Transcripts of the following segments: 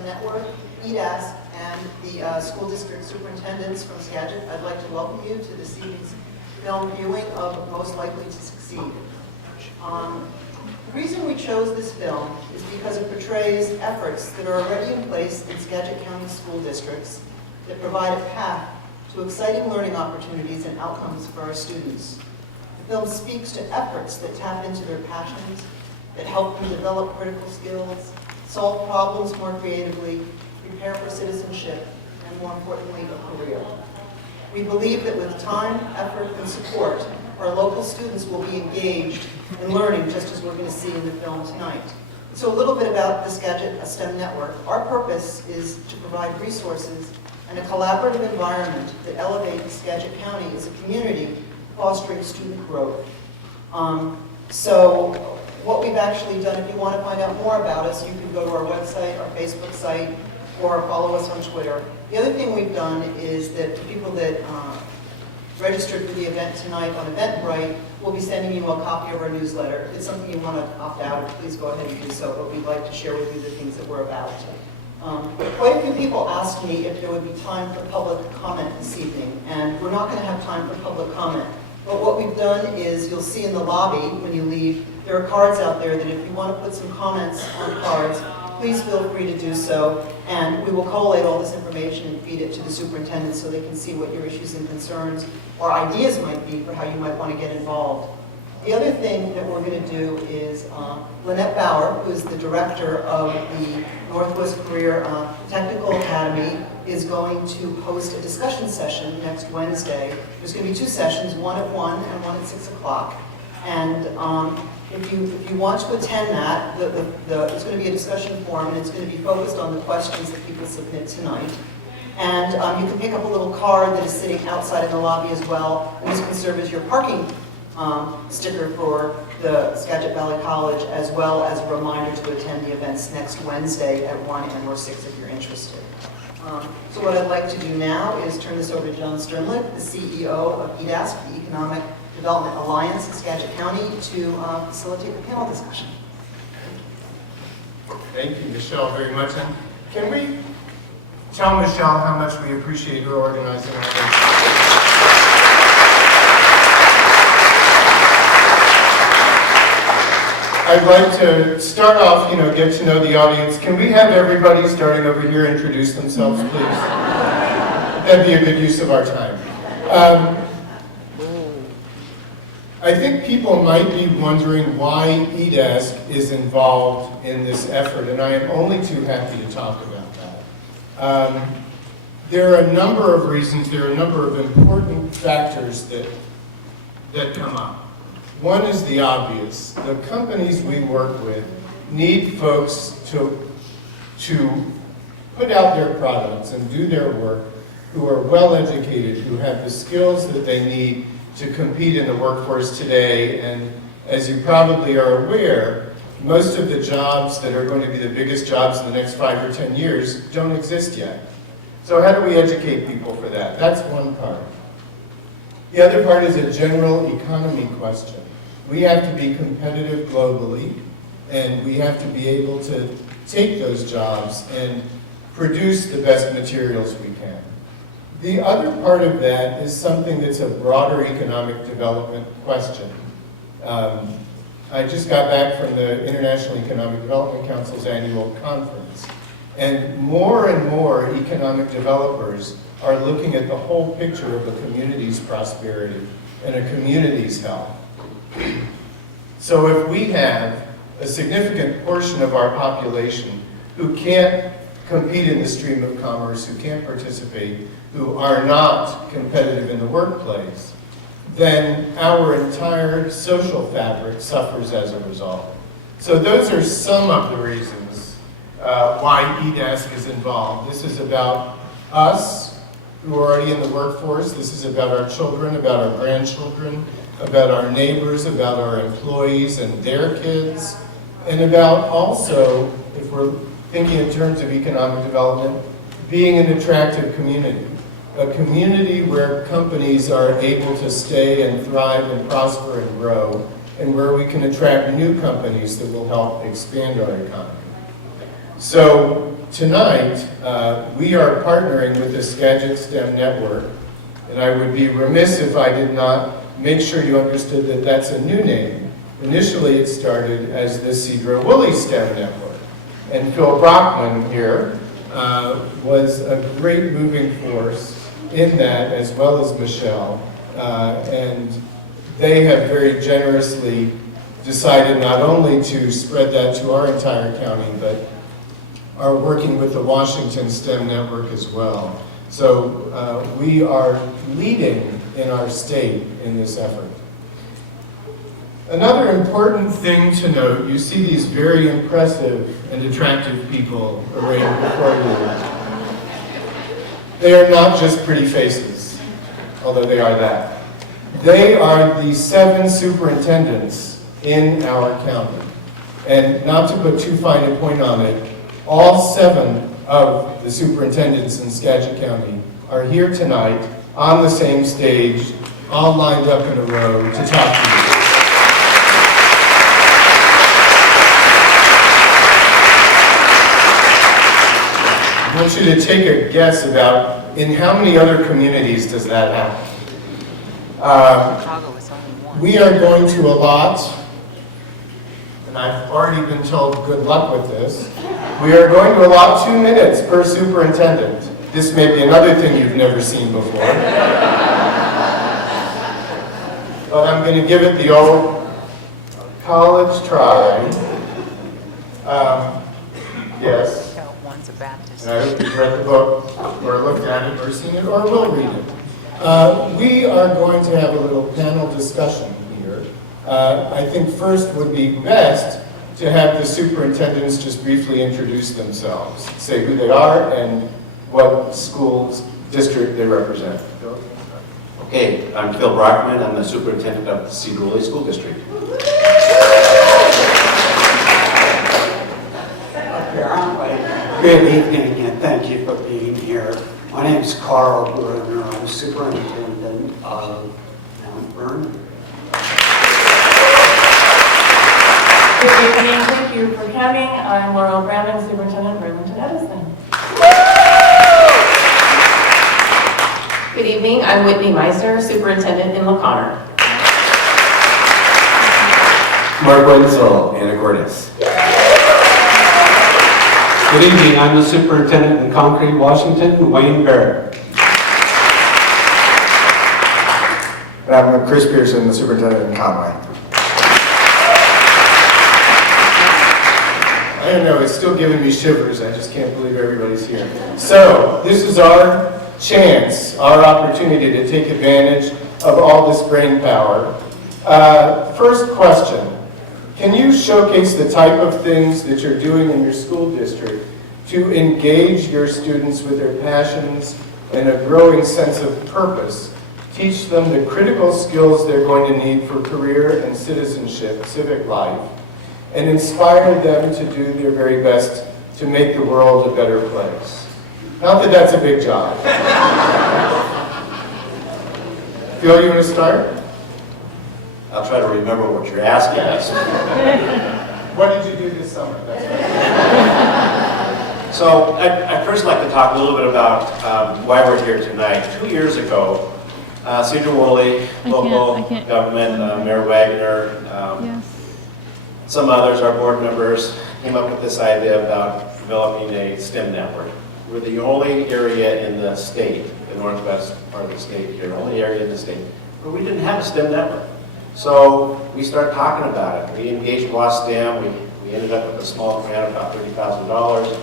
STEM Network, EDASC, and the school district superintendents from Skagit, I'd like to welcome you to this evening's film viewing of Most Likely to Succeed. The reason we chose this film is because it portrays efforts that are already in place in Skagit County school districts that provide a path to exciting learning opportunities and outcomes for our students. The film speaks to efforts that tap into their passions, that help them develop critical skills, solve problems more creatively, prepare for citizenship, and more importantly, a career. We believe that with time, effort, and support, our local students will be engaged in learning just as we're going to see in the film tonight. So a little bit about the Skagit STEM Network. Our purpose is to provide resources and a collaborative environment that elevates Skagit County as a community fostering student growth. So what we've actually done, if you want to find out more about us, you can go to our website, our Facebook site, or follow us on Twitter. The other thing we've done is that to people that registered for the event tonight on Eventbrite, we'll be sending you a copy of our newsletter. If it's something you want to opt out of, please go ahead and do so, but we'd like to share with you the things that we're about. Quite a few people asked me if there would be time for public comment this evening, and we're not going to have time for public comment. But what we've done is, you'll see in the lobby when you leave, there are cards out there that if you want to put some comments on cards, please feel free to do so, and we will collate all this information and feed it to the superintendent so they can see what your issues and concerns or ideas might be for how you might want to get involved. The other thing that we're going to do is Lynette Bauer, who is the director of the Northwest Career Technical Academy, is going to host a discussion session next Wednesday. There's going to be two sessions, one at 1 and one at 6 o'clock. And if you want to attend that, it's going to be a discussion forum, and it's going to be focused on the questions that people submit tonight. And you can pick up a little card that is sitting outside in the lobby as well, and this can serve as your parking sticker for the Skagit Valley College, as well as a reminder to attend the events next Wednesday at 1 and or 6 if you're interested. So what I'd like to do now is turn this over to John Sternlick, the CEO of EDASC, the Economic Development Alliance in Skagit County, to facilitate the panel discussion. Thank you, Michelle, very much. And can we tell Michelle how much we appreciate her organizing our event? I'd like to start off, get to know the audience. Can we have everybody starting over here introduce themselves, please? That'd be a good use of our time. I think people might be wondering why EDASC is involved in this effort, and I am only too happy to talk about that. There are a number of reasons, there are a number of important factors that come up. One is the obvious. The companies we work with need folks to put out their products and do their work who are well educated, who have the skills that they need to compete in the workforce today. And as you probably are aware, most of the jobs that are going to be the biggest jobs in the next 5 or 10 years don't exist yet. So how do we educate people for that? That's one part. The other part is a general economy question. We have to be competitive globally, and we have to be able to take those jobs and produce the best materials we can. The other part of that is something that's a broader economic development question. I just got back from the International Economic Development Council's annual conference, and more economic developers are looking at the whole picture of a community's prosperity and a community's health. So if we have a significant portion of our population who can't compete in the stream of commerce, who can't participate, who are not competitive in the workplace, then our entire social fabric suffers as a result. So those are some of the reasons why EDASC is involved. This is about us who are already in the workforce. This is about our children, about our grandchildren, about our neighbors, about our employees and their kids, and about also, if we're thinking in terms of economic development, being an attractive community. A community where companies are able to stay and thrive and prosper and grow, and where we can attract new companies that will help expand our economy. So tonight, we are partnering with the Skagit STEM Network, and I would be remiss if I did not make sure you understood that that's a new name. Initially, it started as the Cedro Woolley STEM Network, and Phil Brockman here was a great moving force in that, as well as Michelle, and they have very generously decided not only to spread that to our entire county, but are working with the Washington STEM Network as well. So we are leading in our state in this effort. Another important thing to note, you see these very impressive and attractive people arrayed before you. They are not just pretty faces, although they are that. They are the 7 superintendents in our county. And not to put too fine a point on it, all 7 of the superintendents in Skagit County are here tonight on the same stage, all lined up in a row to talk to you. I want you to take a guess about in how many other communities does that happen. We are going to allot, and I've already been told good luck with this, we are going to allot 2 minutes per superintendent. This may be another thing you've never seen before. But I'm going to give it the old college try. Yes. And I hope you've read the book, or looked at it, or seen it, or will read it. We are going to have a little panel discussion here. I think first would be best to have the superintendents just briefly introduce themselves, say who they are and what schools district they represent. Okay, I'm Phil Brockman. I'm the superintendent of the Cedro Woolley School District. Good evening, and thank you for being here. My name is Carl Bruner. I'm superintendent of Mount Vernon. Good evening, thank you for coming. I'm Laurel Brandon, superintendent of Burlington Edison. Good evening, I'm Whitney Meisner, superintendent in LaConner. Mark Wenzel, Anacortes. Good evening, I'm the superintendent in Concrete, Washington, Wayne Barrett. And I'm Chris Pearson, the superintendent in Conway. I don't know, it's still giving me shivers. I just can't believe everybody's here. So, this is our chance, our opportunity to take advantage of all this brain power. First question, can you showcase the type of things that you're doing in your school district to engage your students with their passions and a growing sense of purpose? Teach them the critical skills they're going to need for career and citizenship, civic life, and inspire them to do their very best to make the world a better place. Not that that's a big job. Phil, you want to start? I'll try to remember what you're asking us. What did you do this summer? That's right. So I'd first like to talk a little bit about why we're here tonight. 2 years ago, Cedro Woolley, local government, Mayor Wagner, some others, our board members, came up with this idea about developing a STEM network. We're the only area in the state, the northwest part of the state here, only area in the state, where we didn't have a STEM network. So we started talking about it. We engaged WASTEM. We ended up with a small grant of about $30,000,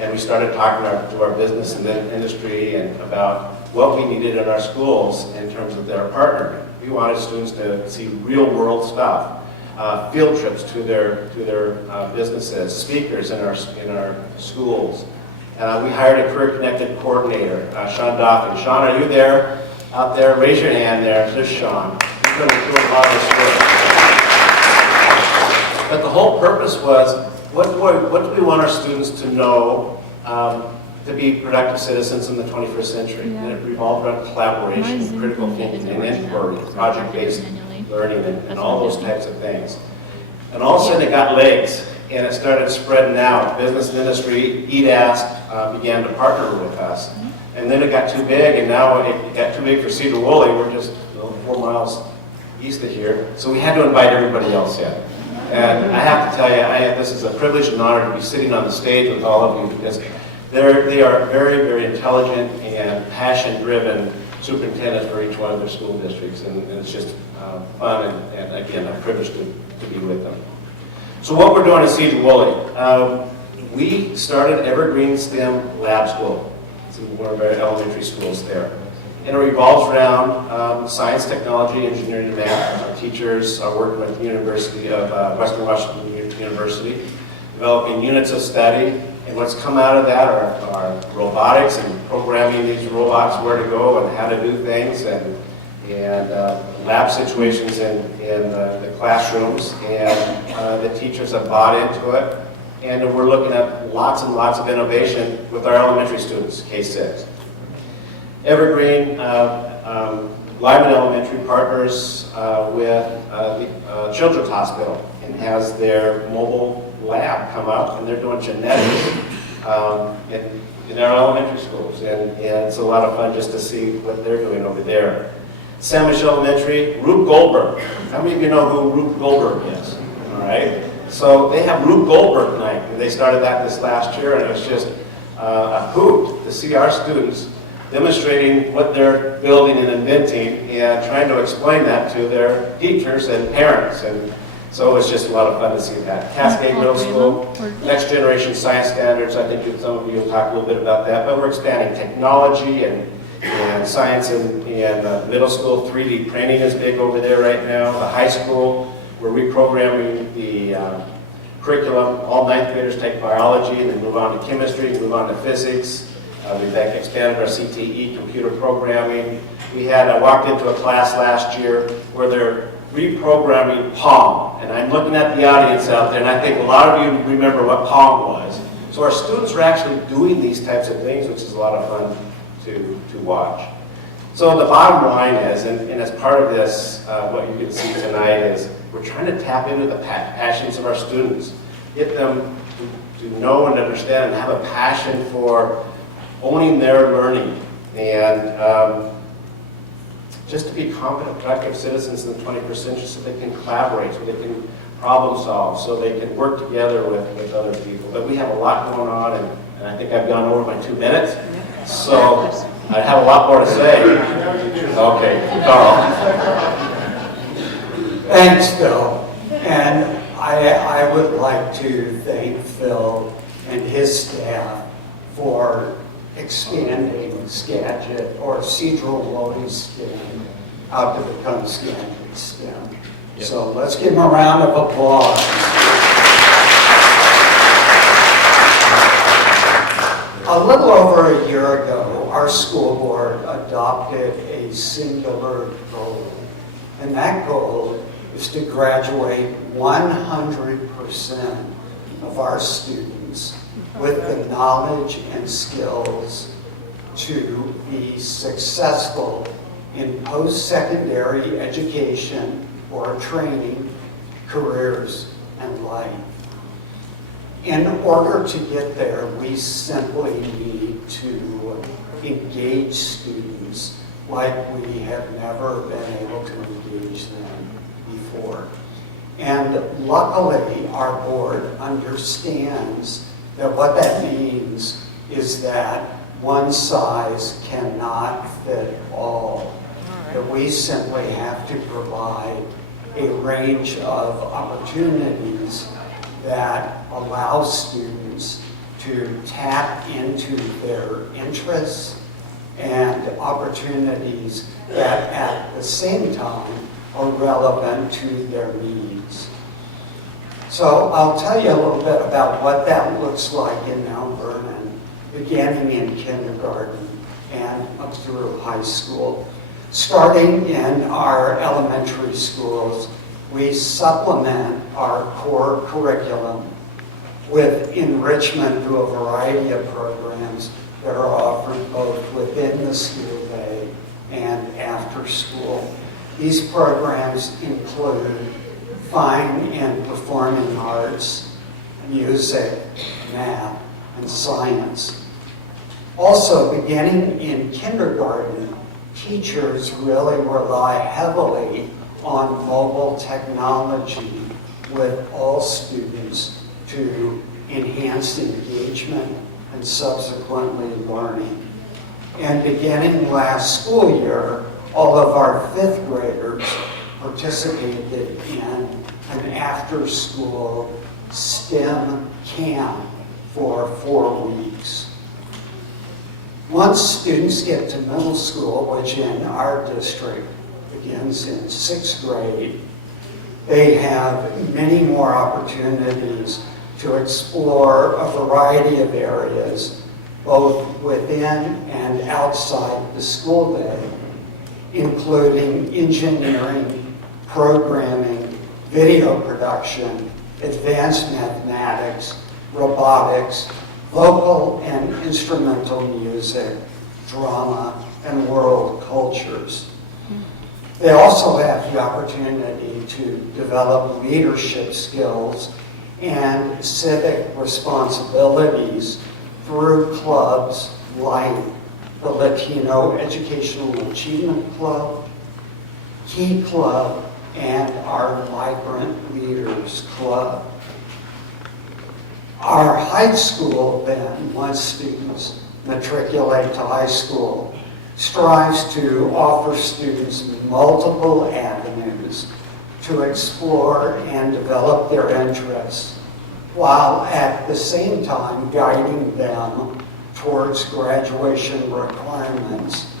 and we started talking to our business and then industry and about what we needed in our schools in terms of their partnering. We wanted students to see real-world stuff. Field trips to their businesses, speakers in our schools. We hired a career-connected coordinator, Sean Doffin. Sean, are you there? Out there? Raise your hand there. There's Sean. He's going to do a lot of this work. But the whole purpose was, what do we want our students to know to be productive citizens in the 21st century? And it revolved around collaboration, critical thinking, and inquiry, project-based learning, and all those types of things. And all of a sudden it got legs. and it started spreading out. Business and industry, EDASC began to partner with us. And then it got too big, and now it got too big for Cedar Woolley. We're just 4 miles east of here. So we had to invite everybody else in. And I have to tell you, this is a privilege and honor to be sitting on the stage with all of you, because they are very, very intelligent and passion-driven superintendents for each one of their school districts. And it's just fun, and again, a privilege to be with them. So what we're doing at Cedar Woolley, we started Evergreen STEM Lab School. It's one of our elementary schools there. And it revolves around science, technology, engineering, and math. Our teachers are working with the University of Western Washington University, developing units of study. And what's come out of that are robotics and programming these robots where to go and how to do things, and lab situations in the classrooms. And the teachers have bought into it. And we're looking at lots and lots of innovation with our elementary students, K-6. Evergreen, Lyman Elementary partners with the Children's Hospital and has their mobile lab come up, and they're doing genetics in our elementary schools. And it's a lot of fun just to see what they're doing over there. Sandwich Elementary, Rube Goldberg. How many of you know who Rube Goldberg is? All right. So they have Rube Goldberg Night, and they started that this last year, and it was just a hoot to see our students demonstrating what they're building and inventing and trying to explain that to their teachers and parents. And so it was just a lot of fun to see that. Cascade Middle School, Next Generation Science Standards. I think some of you will talk a little bit about that, but we're expanding technology and science in middle school. 3D printing is big over there right now. The high school, we're reprogramming the curriculum. All 9th graders take biology and then move on to chemistry, move on to physics. We've expanded our CTE, computer programming. I walked into a class last year where they're reprogramming Pong. And I'm looking at the audience out there, and I think a lot of you remember what Pong was. So our students are actually doing these types of things, which is a lot of fun to watch. So the bottom line is, and as part of this, what you can see tonight is we're trying to tap into the passions of our students, get them to know and understand and have a passion for owning their learning, and just to be competent, productive citizens in the 21st century, so they can collaborate, so they can problem solve, so they can work together with other people. But we have a lot going on, and I think I've gone over my 2 minutes, so I have a lot more to say. Okay, Carl. Thanks, Phil. And I would like to thank Phil and his staff for expanding Skagit or Cedar Woolley STEM out to become Skagit STEM. Yep. So let's give him a round of applause. A little over a year ago, our school board adopted a singular goal, and that goal is to graduate 100% of our students with the knowledge and skills to be successful in post-secondary education or training, careers, and life. In order to get there, we simply need to engage students like we have never been able to engage them before. And luckily, our board understands that what that means is that one size cannot fit all. That we simply have to provide a range of opportunities that allow students to tap into their interests and opportunities that at the same time are relevant to their needs. So I'll tell you a little bit about what that looks like in Mount Vernon, beginning in kindergarten and up through high school. Starting in our elementary schools, we supplement our core curriculum with enrichment through a variety of programs that are offered both within the school day and after school. These programs include fine and performing arts, music, math, and science. Also, beginning in kindergarten, teachers really rely heavily on mobile technology with all students to enhance engagement and subsequently learning. And beginning last school year, all of our 5th graders participated in an after-school STEM camp for 4 weeks. Once students get to middle school, which in our district begins in 6th grade, they have many more opportunities to explore a variety of areas, both within and outside the school day, including engineering, programming, video production, advanced mathematics, robotics, vocal and instrumental music, drama, and world cultures. They also have the opportunity to develop leadership skills and civic responsibilities through clubs like the Latino Educational Achievement Club, Key Club, and our Migrant Leaders Club. Our high school then, once students matriculate to high school, strives to offer students multiple avenues to explore and develop their interests, while at the same time guiding them towards graduation requirements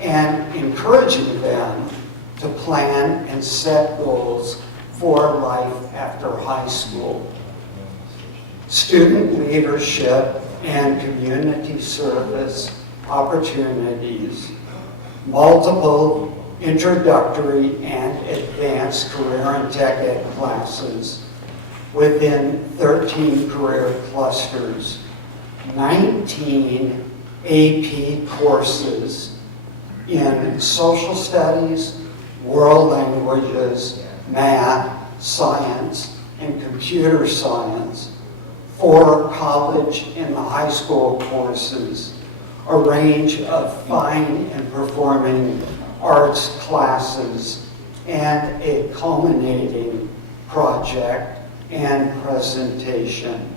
and encouraging them to plan and set goals for life after high school. Student leadership and community service opportunities, multiple introductory and advanced career and tech ed classes within 13 career clusters, 19 AP courses in social studies, world languages, math, science, and computer science, 4 college and high school courses, a range of fine and performing arts classes, and a culminating project and presentation.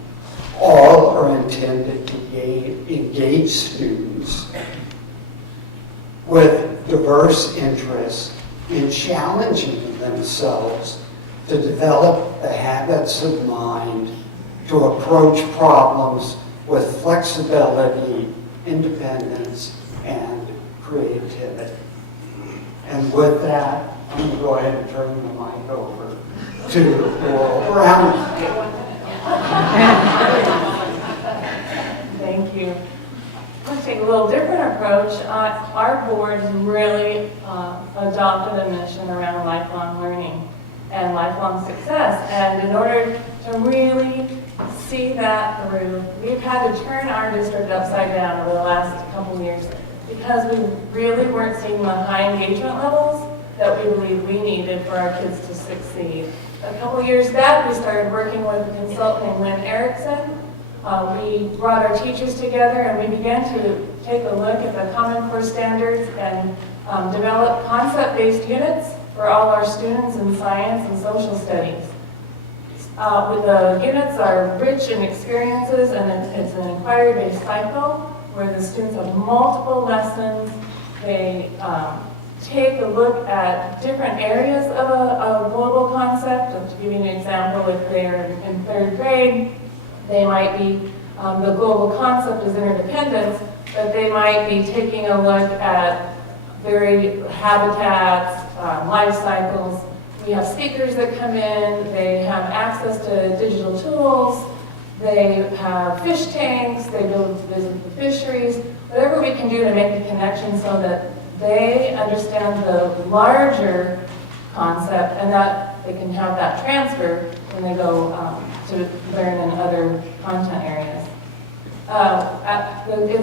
All are intended to engage students with diverse interests in challenging themselves to develop the habits of mind to approach problems with flexibility, independence, and creativity. And with that, I'm going to go ahead and turn the mic over to Laurel Brown. Thank you. Let's take a little different approach. Our board really adopted a mission around lifelong learning and lifelong success. And in order to really see that through, we've had to turn our district upside down over the last couple of years because we really weren't seeing the high engagement levels that we believe we needed for our kids to succeed. A couple of years back, we started working with a consultant named Lynn Erickson. We brought our teachers together and we began to take a look at the Common Core standards and develop concept-based units for all our students in science and social studies. The units are rich in experiences, and it's an inquiry-based cycle where the students have multiple lessons. They take a look at different areas of a global concept. To give you an example, if they're in 3rd grade, they might be, the global concept is interdependence, but they might be taking a look at varied habitats, life cycles. We have speakers that come in, they have access to digital tools, they have fish tanks, they go visit the fisheries, whatever we can do to make the connection so that they understand the larger concept and that they can have that transfer when they go to learn in other content areas.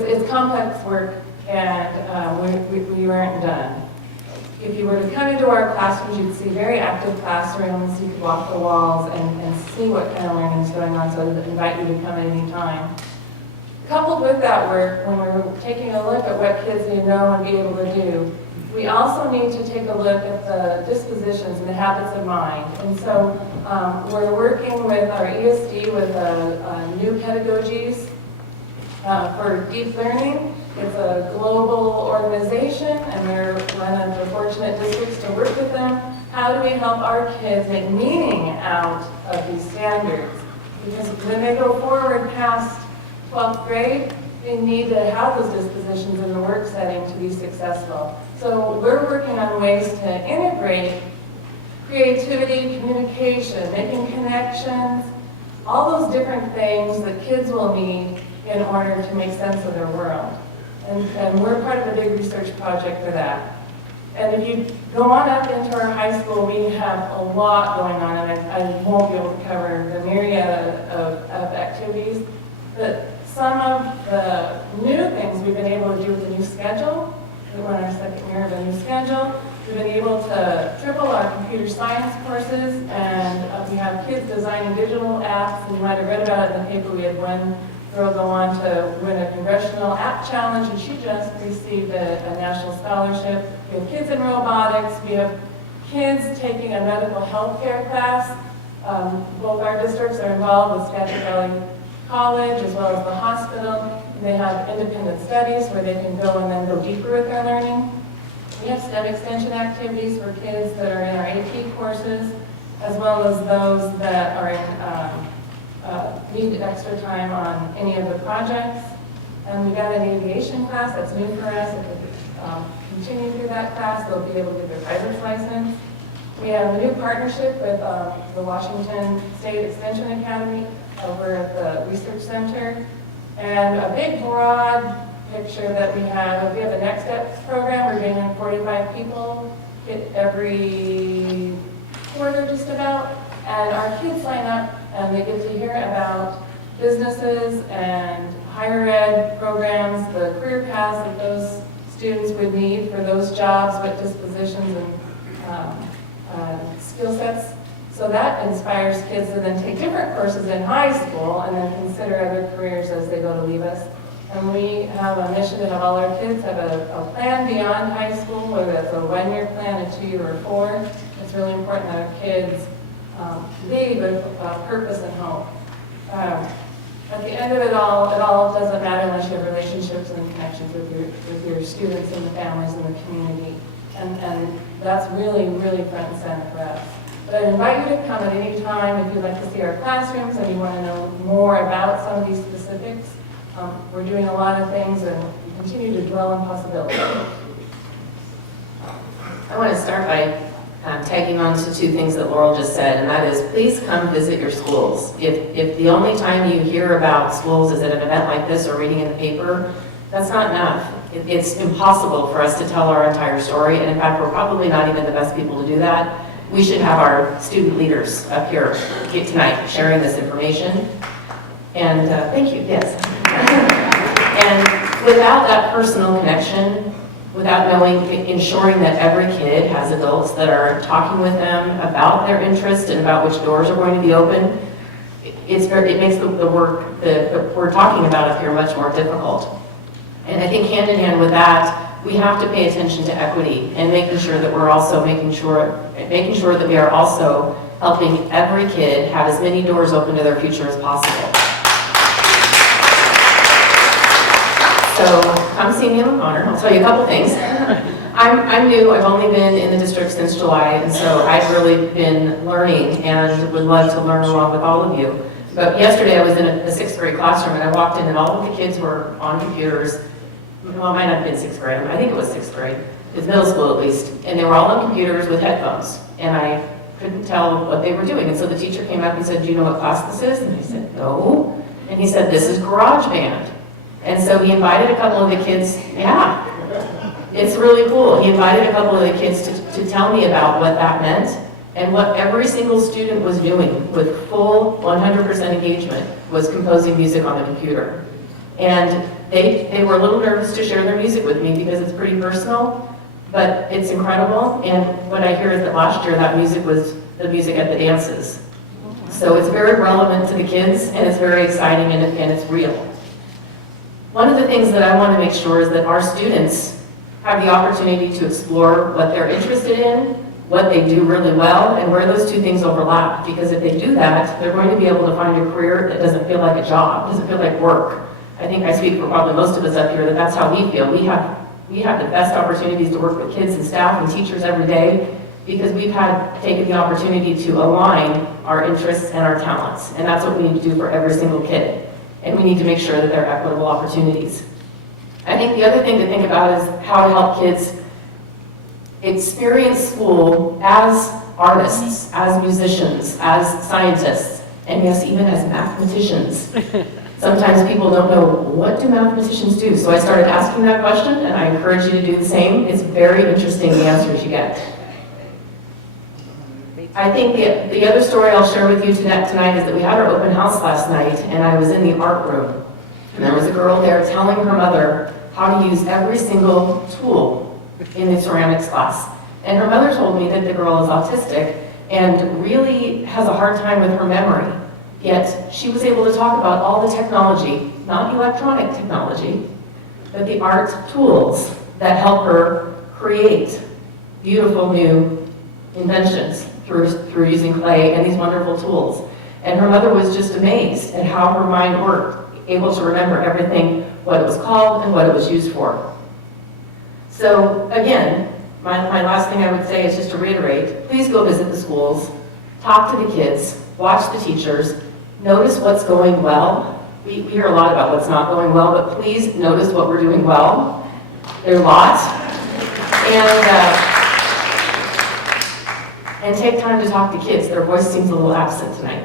It's complex work and we weren't done. if you were to come into our classrooms, you'd see very active classrooms. You could walk the walls and see what kind of learning is going on, so I'd invite you to come at any time. Coupled with that work, when we're taking a look at what kids need to know and be able to do, we also need to take a look at the dispositions and the habits of mind. And so we're working with our ESD with new pedagogies for deep learning. It's a global organization, and we're one of the fortunate districts to work with them. How do we help our kids make meaning out of these standards? Because when they go forward past 12th grade, they need to have those dispositions in the work setting to be successful. So we're working on ways to integrate creativity, communication, making connections, all those different things that kids will need in order to make sense of their world. And we're part of a big research project for that. And if you go on up into our high school, we have a lot going on, and I won't be able to cover the myriad of activities. But some of the new things we've been able to do with the new schedule, we're on our second year of a new schedule, we've been able to triple our computer science courses, and we have kids designing digital apps, and you might have read about it in the paper. We had one girl go on to win a congressional app challenge, and she just received a national scholarship. We have kids in robotics. We have kids taking a medical health care class. Both our districts are involved with Skagit Valley College as well as the hospital. They have independent studies where they can go and then go deeper with their learning. We have STEM extension activities for kids that are in our AP courses, as well as those that are in need extra time on any of the projects. And we got an aviation class that's new for us. If they continue through that class, they'll be able to get their driver's license. We have a new partnership with the Washington State Extension Academy over at the Research Center. And a big, broad picture that we have a Next Steps program. We're bringing in 45 people every quarter just about. And our kids sign up and they get to hear about businesses and higher ed programs, the career paths that those students would need for those jobs, what dispositions and skill sets. So that inspires kids to then take different courses in high school and then consider other careers as they go to leave us. And we have a mission to have all our kids have a plan beyond high school, whether it's a 1-year plan, a 2-year, or 4. It's really important that our kids leave with purpose and hope. At the end of it all doesn't matter unless you have relationships and connections with your students and the families and the community. And that's really, really front and center for us. But I invite you to come at any time if you'd like to see our classrooms and you want to know more about some of these specifics. We're doing a lot of things and we continue to dwell on possibilities. I want to start by tagging on to 2 things that Laurel just said, and that is, please come visit your schools. If the only time you hear about schools is at an event like this or reading in the paper, that's not enough. It's impossible for us to tell our entire story, and in fact, we're probably not even the best people to do that. We should have our student leaders up here tonight sharing this information. And thank you, yes. And without that personal connection, without ensuring that every kid has adults that are talking with them about their interests and about which doors are going to be open, it makes the work that we're talking about up here much more difficult. And I think hand in hand with that, we have to pay attention to equity and making sure that we're also making sure that we are also helping every kid have as many doors open to their future as possible. So come see me in O'Connor. I'll tell you a couple things. I'm new. I've only been in the district since July, and so I've really been learning and would love to learn along with all of you. But yesterday I was in a 6th grade classroom and I walked in and all of the kids were on computers. Well, it might not have been 6th grade. I think it was 6th grade. It's middle school at least. And they were all on computers with headphones. And I couldn't tell what they were doing. And so the teacher came up and said, "Do you know what class this is?" And I said, "No." And he said, "This is GarageBand." And so he invited a couple of the kids, yeah, it's really cool. He invited a couple of the kids to tell me about what that meant and what every single student was doing with full 100% engagement was composing music on the computer. And they were a little nervous to share their music with me because it's pretty personal, but it's incredible. And what I hear is that last year that music was the music at the dances. So it's very relevant to the kids, and it's very exciting, and it's real. One of the things that I want to make sure is that our students have the opportunity to explore what they're interested in, what they do really well, and where those two things overlap. Because if they do that, they're going to be able to find a career that doesn't feel like a job, doesn't feel like work. I think I speak for probably most of us up here that that's how we feel. We have the best opportunities to work with kids and staff and teachers every day because we've taken the opportunity to align our interests and our talents. And that's what we need to do for every single kid. And we need to make sure that they're equitable opportunities. I think the other thing to think about is how to help kids experience school as artists, as musicians, as scientists, and yes, even as mathematicians. Sometimes people don't know, what do mathematicians do? So I started asking that question, and I encourage you to do the same. It's very interesting, the answers you get. I think the other story I'll share with you tonight is that we had our open house last night, and I was in the art room. And there was a girl there telling her mother how to use every single tool in the ceramics class. And her mother told me that the girl is autistic and really has a hard time with her memory. Yet she was able to talk about all the technology, not electronic technology, but the art tools that help her create beautiful new inventions through using clay and these wonderful tools. And her mother was just amazed at how her mind worked, able to remember everything, what it was called and what it was used for. So again, my last thing I would say is just to reiterate, please go visit the schools, talk to the kids, watch the teachers, notice what's going well. We hear a lot about what's not going well, but please notice what we're doing well. There's a lot. And take time to talk to kids. Their voice seems a little absent tonight.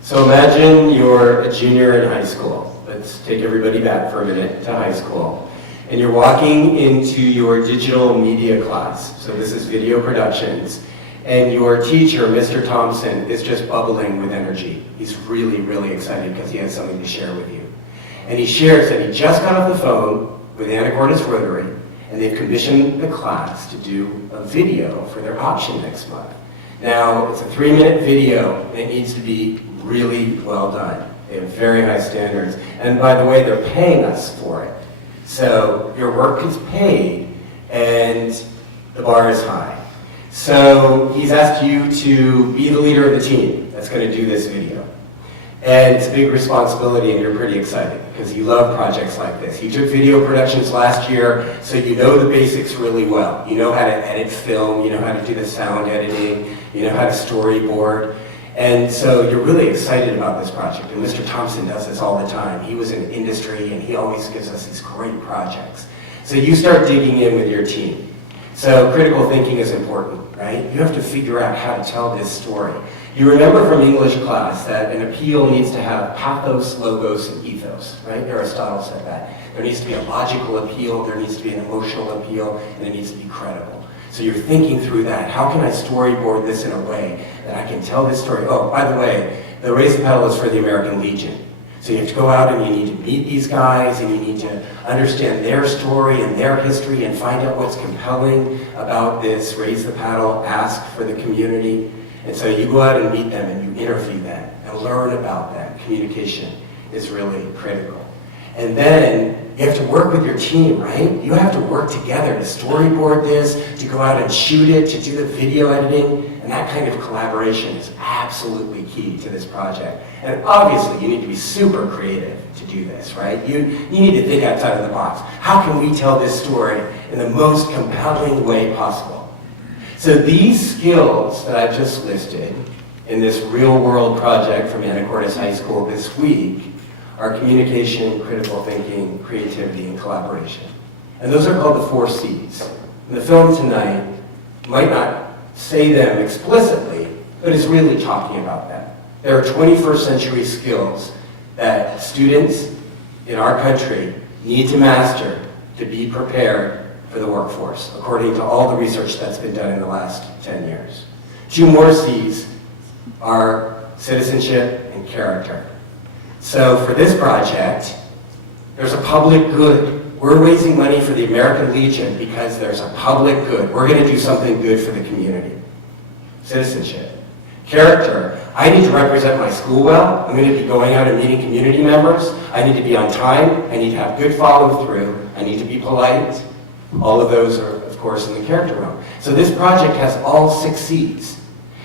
So imagine you're a junior in high school. Let's take everybody back for a minute to high school. And you're walking into your digital media class. So this is video productions. And your teacher, Mr. Thompson, is just bubbling with energy. He's really, really excited because he has something to share with you. And he shares that he just got off the phone with Anacortes Rotary, and they've commissioned the class to do a video for their auction next month. Now, it's a 3-minute video, and it needs to be really well done. They have very high standards. And by the way, they're paying us for it. So your work is paid, and the bar is high. So he's asked you to be the leader of the team that's going to do this video. And it's a big responsibility, and you're pretty excited because you love projects like this. You took video productions last year, so you know the basics really well. You know how to edit film, you know how to do the sound editing, you know how to storyboard. And so you're really excited about this project. And Mr. Thompson does this all the time. He was in industry, and he always gives us these great projects. So you start digging in with your team. So critical thinking is important, right? You have to figure out how to tell this story. You remember from English class that an appeal needs to have pathos, logos, and ethos, right? Aristotle said that. There needs to be a logical appeal, there needs to be an emotional appeal, and it needs to be credible. So you're thinking through that. How can I storyboard this in a way that I can tell this story? Oh, by the way, the Raise the Pedal is for the American Legion. So you have to go out and you need to meet these guys and you need to understand their story and their history and find out what's compelling about this Raise the Paddle ask for the community. And so you go out and meet them and you interview them and learn about them. Communication is really critical. And then you have to work with your team, right? You have to work together to storyboard this, to go out and shoot it, to do the video editing. And that kind of collaboration is absolutely key to this project. And obviously, you need to be super creative to do this, right? You need to think outside of the box. How can we tell this story in the most compelling way possible? So these skills that I've just listed in this real-world project from Anacortes High School this week are communication, critical thinking, creativity, and collaboration. And those are called the 4 C's. And the film tonight might not say them explicitly, but it's really talking about them. There are 21st century skills that students in our country need to master to be prepared for the workforce, according to all the research that's been done in the last 10 years. 2 more C's are citizenship and character. So for this project, there's a public good We're raising money for the American Legion because there's a public good. We're going to do something good for the community. Citizenship. Character. I need to represent my school well. I'm going to be going out and meeting community members. I need to be on time. I need to have good follow through. I need to be polite. All of those are, of course, in the character realm. So this project has all 6 C's.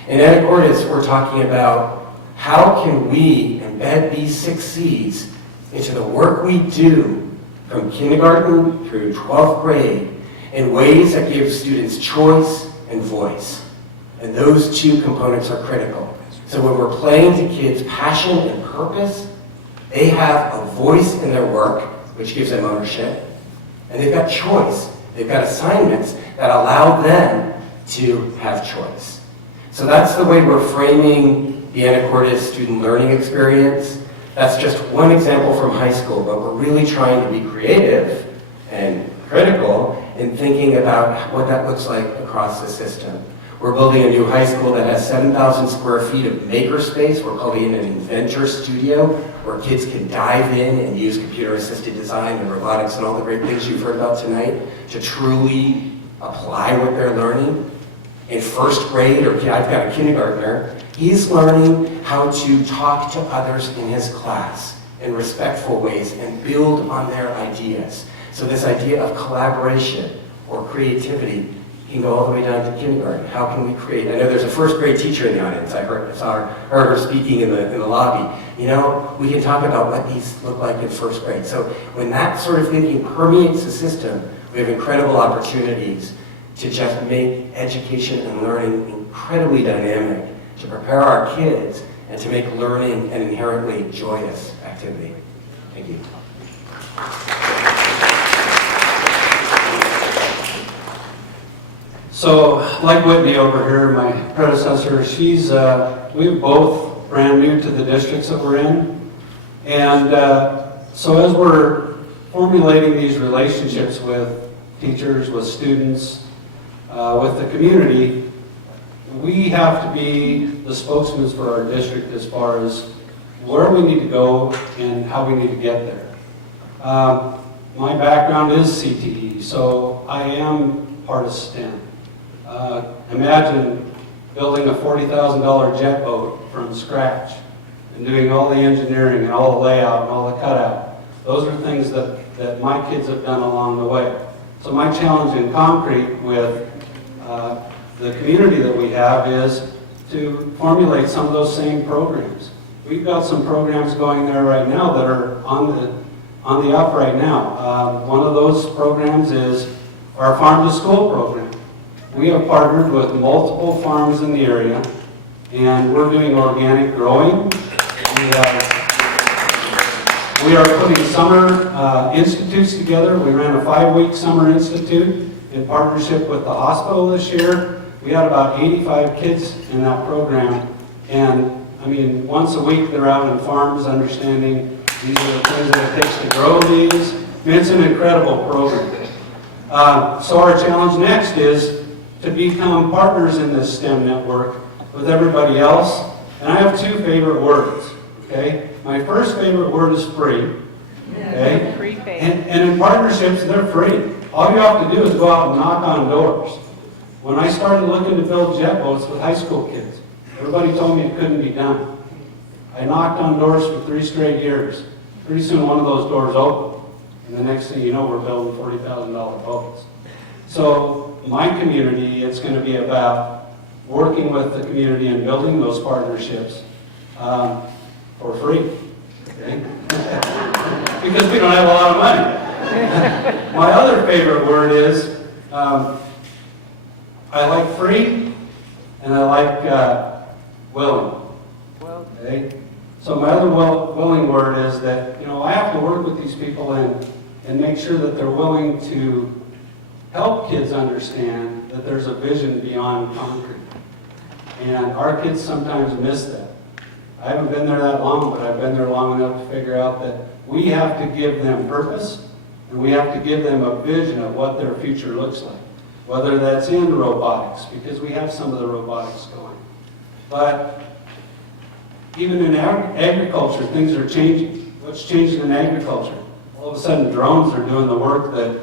In Anacortes, we're talking about how can we embed these 6 C's into the work we do from kindergarten through 12th grade in ways that give students choice and voice. And those 2 components are critical. So when we're playing to kids' passion and purpose, they have a voice in their work, which gives them ownership, and they've got choice. They've got assignments that allow them to have choice. So that's the way we're framing the Anacortes student learning experience. That's just one example from high school, but we're really trying to be creative and critical in thinking about what that looks like across the system. We're building a new high school that has 7,000 square feet of makerspace. We're calling it an inventor studio where kids can dive in and use computer-assisted design and robotics and all the great things you've heard about tonight to truly apply what they're learning. In first grade, or I've got a kindergartner, he's learning how to talk to others in his class in respectful ways and build on their ideas. So this idea of collaboration or creativity can go all the way down to kindergarten. How can we create? I know there's a first grade teacher in the audience. I heard her speaking in the lobby. You know, we can talk about what these look like in first grade. So when that sort of thinking permeates the system, we have incredible opportunities to just make education and learning incredibly dynamic, to prepare our kids, and to make learning an inherently joyous activity. Thank you. So, like Whitney over here, my predecessor, we're both brand new to the districts that we're in. And so as we're formulating these relationships with teachers, with students, with the community, we have to be the spokesmen for our district as far as where we need to go and how we need to get there. My background is CTE, so I am part of STEM. Imagine building a $40,000 jet boat from scratch and doing all the engineering and all the layout and all the cutout. Those are things that my kids have done along the way. So my challenge in concrete with the community that we have is to formulate some of those same programs. We've got some programs going there right now that are on the up right now. One of those programs is our Farm to School program. We have partnered with multiple farms in the area, and we're doing organic growing. We are putting summer institutes together. We ran a 5-week summer institute in partnership with the hospital this year. We had about 85 kids in that program, and I mean, once a week they're out in farms understanding these are the things that it takes to grow these. I mean, it's an incredible program. So our challenge next is to become partners in this STEM network with everybody else. And I have 2 favorite words, okay? My first favorite word is free, okay? Free faith. And in partnerships, they're free. All you have to do is go out and knock on doors. When I started looking to build jet boats with high school kids, everybody told me it couldn't be done. I knocked on doors for 3 straight years. Pretty soon one of those doors opened. And the next thing you know, we're building $40,000 boats. So my community, it's going to be about working with the community and building those partnerships for free. Okay? Because we don't have a lot of money. My other favorite word is I like free and I like willing. Okay? So my other willing word is that, you know, I have to work with these people and make sure that they're willing to help kids understand that there's a vision beyond concrete. And our kids sometimes miss that. I haven't been there that long, but I've been there long enough to figure out that we have to give them purpose, and we have to give them a vision of what their future looks like. Whether that's in robotics, because we have some of the robotics going. But even in agriculture, things are changing. What's changing in agriculture? all of a sudden drones are doing the work that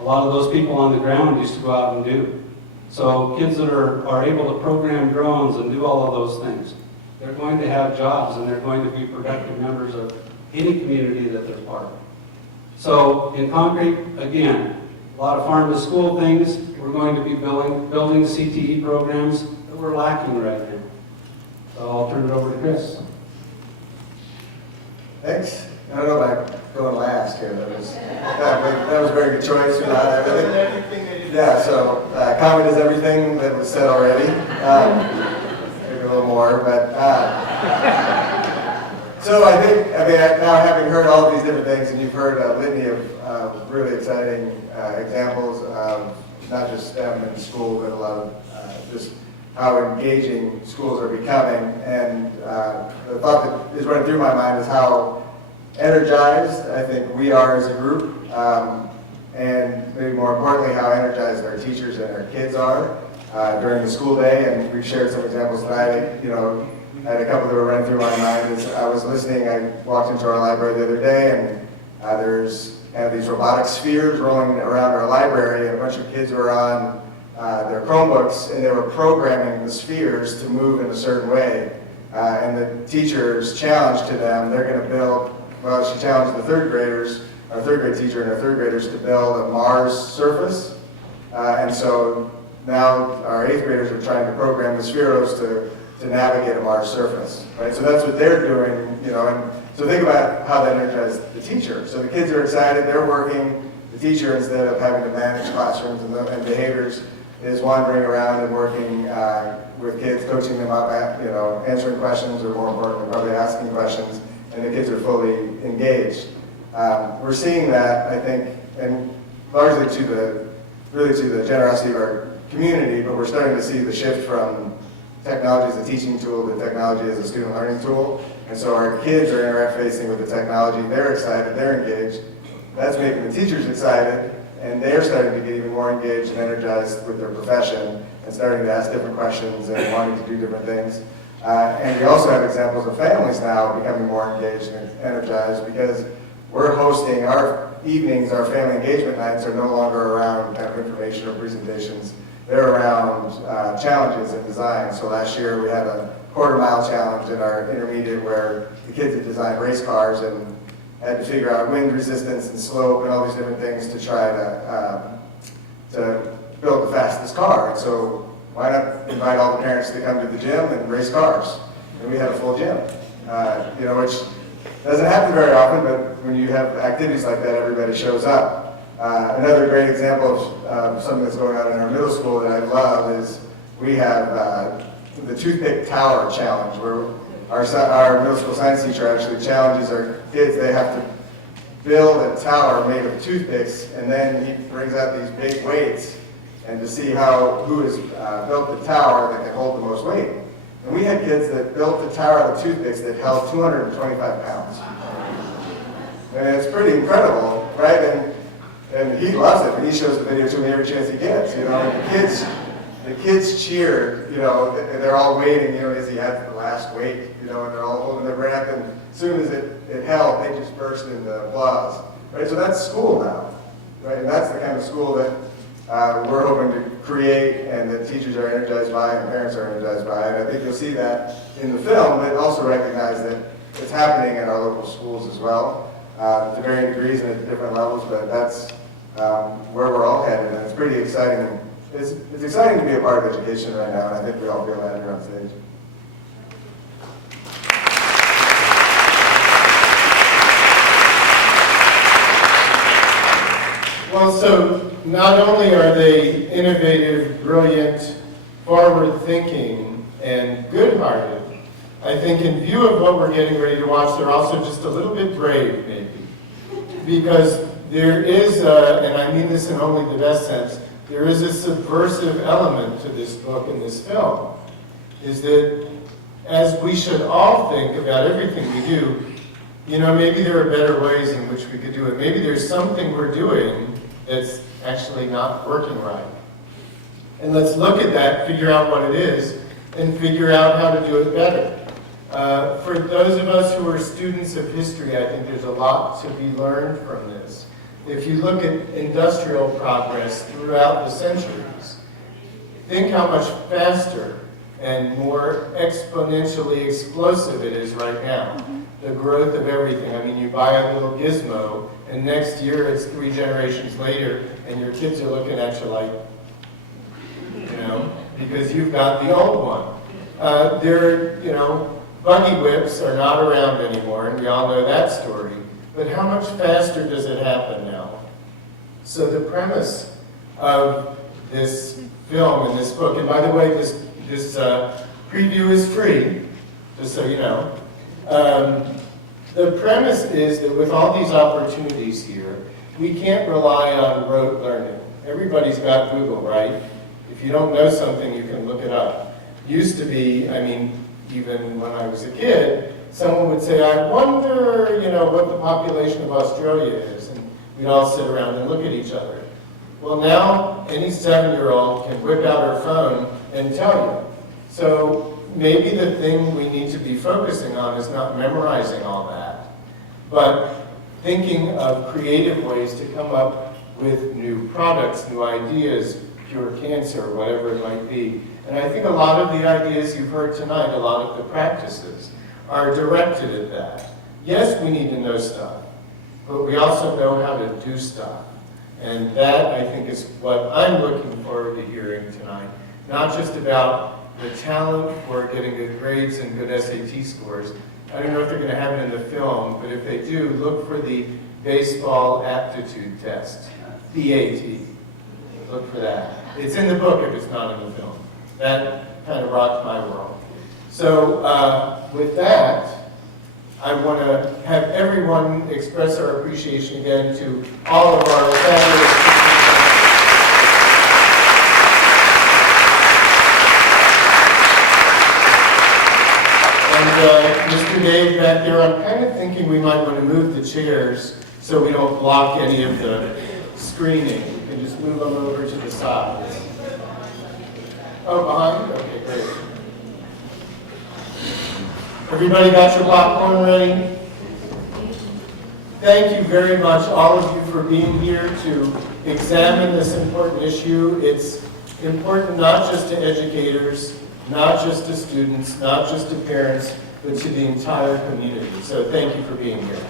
a lot of those people on the ground used to go out and do. So kids that are able to program drones and do all of those things, they're going to have jobs and they're going to be productive members of any community that they're part of. So in concrete, again, a lot of farm to school things. We're going to be building CTE programs that we're lacking right now. So I'll turn it over to Chris. Thanks. I don't know about going last here. That was a very good choice. Yeah, so comment is everything that was said already. Maybe a little more, but so I think, now having heard all of these different things, and you've heard a litany of really exciting examples of not just STEM in school, but a lot of just how engaging schools are becoming. And the thought that is running through my mind is how energized I think we are as a group, and maybe more importantly, how energized our teachers and our kids are during the school day. And we've shared some examples tonight. I had a couple that were running through my mind as I was listening. I walked into our library the other day, and there's kind of these robotic spheres rolling around our library, and a bunch of kids were on their Chromebooks, and they were programming the spheres to move in a certain way. And the teacher's challenge to them, they're going to build, well, she challenged the third graders, our third grade teacher and our third graders to build a Mars surface. And so now our eighth graders are trying to program the spheros to navigate a Mars surface, right? So that's what they're doing, and so think about how that energizes the teacher. So the kids are excited, they're working, the teacher, instead of having to manage classrooms and behaviors, is wandering around and working with kids, coaching them up, answering questions, or more importantly, probably asking questions, and the kids are fully engaged. We're seeing that, I think, and largely to the generosity of our community, but we're starting to see the shift from technology as a teaching tool to technology as a student learning tool. And so our kids are interfacing with the technology, they're excited, they're engaged. That's making the teachers excited, and they're starting to get even more engaged and energized with their profession and starting to ask different questions and wanting to do different things. And we also have examples of families now becoming more engaged and energized because we're hosting our evenings, our family engagement nights are no longer around kind of information or presentations. They're around challenges in design. So last year we had a quarter-mile challenge in our intermediate where the kids had designed race cars and had to figure out wind resistance and slope and all these different things to try to build the fastest car. And so why not invite all the parents to come to the gym and race cars? And we had a full gym, which doesn't happen very often, but when you have activities like that, everybody shows up. Another great example of something that's going on in our middle school that I love is we have the Toothpick Tower Challenge, where our middle school science teacher actually challenges our kids. They have to build a tower made of toothpicks, and then he brings out these big weights, and to see who has built the tower that can hold the most weight. And we had kids that built the tower out of toothpicks that held 225 pounds. And it's pretty incredible, right? And he loves it, and he shows the video to me every chance he gets. The kids cheer. They're all waiting. As he has the last weight. And they're all holding their breath. And as soon as it held, they just burst into applause. Right. So that's school now, right? And that's the kind of school that we're hoping to create, and that teachers are energized by, and parents are energized by. And I think you'll see that in the film, but also recognize that it's happening at our local schools as well, to varying degrees and at different levels. But that's where we're all headed, and it's pretty exciting. It's exciting to be a part of education right now, and I think we all feel that here on stage. Well, so not only are they innovative, brilliant, forward-thinking, and good-hearted, I think in view of what we're getting ready to watch, they're also just a little bit brave, maybe. Because there is, and I mean this in only the best sense, there is a subversive element to this book and this film, is that as we should all think about everything we do, maybe there are better ways in which we could do it. Maybe there's something we're doing that's actually not working right. And let's look at that, figure out what it is, and figure out how to do it better. For those of us who are students of history, I think there's a lot to be learned from this. If you look at industrial progress throughout the centuries, think how much faster and more exponentially explosive it is right now. The growth of everything. I mean, you buy a little gizmo, and next year it's 3 generations later, and your kids are looking at you like, you know, because you've got the old one. Buggy whips are not around anymore, and we all know that story. But how much faster does it happen now? So the premise of this film and this book, and by the way, this preview is free, just so you know. The premise is that with all these opportunities here, we can't rely on rote learning. Everybody's got Google, right? If you don't know something, you can look it up. Used to be, I mean, even when I was a kid, someone would say, I wonder, what the population of Australia is. And we'd all sit around and look at each other. Well, now any 7-year-old can whip out her phone and tell you. So maybe the thing we need to be focusing on is not memorizing all that, but thinking of creative ways to come up with new products, new ideas, cure cancer, whatever it might be. And I think a lot of the ideas you've heard tonight, a lot of the practices, are directed at that. Yes, we need to know stuff, but we also know how to do stuff. And that, I think, is what I'm looking forward to hearing tonight. Not just about the talent for getting good grades and good SAT scores. I don't know if they're going to have it in the film, but if they do, look for the baseball aptitude test, BAT. Look for that. It's in the book if it's not in the film. That kind of rocked my world. So with that, I want to have everyone express our appreciation again to all of our fabulous and Mr. Dave back there, I'm kind of thinking we might want to move the chairs so we don't block any of the screening. We can just move them over to the side. Oh, behind? Okay, great. Everybody got your popcorn ready? Thank you very much, all of you, for being here to examine this important issue. It's important not just to educators, not just to students, not just to parents, but to the entire community. So thank you for being here.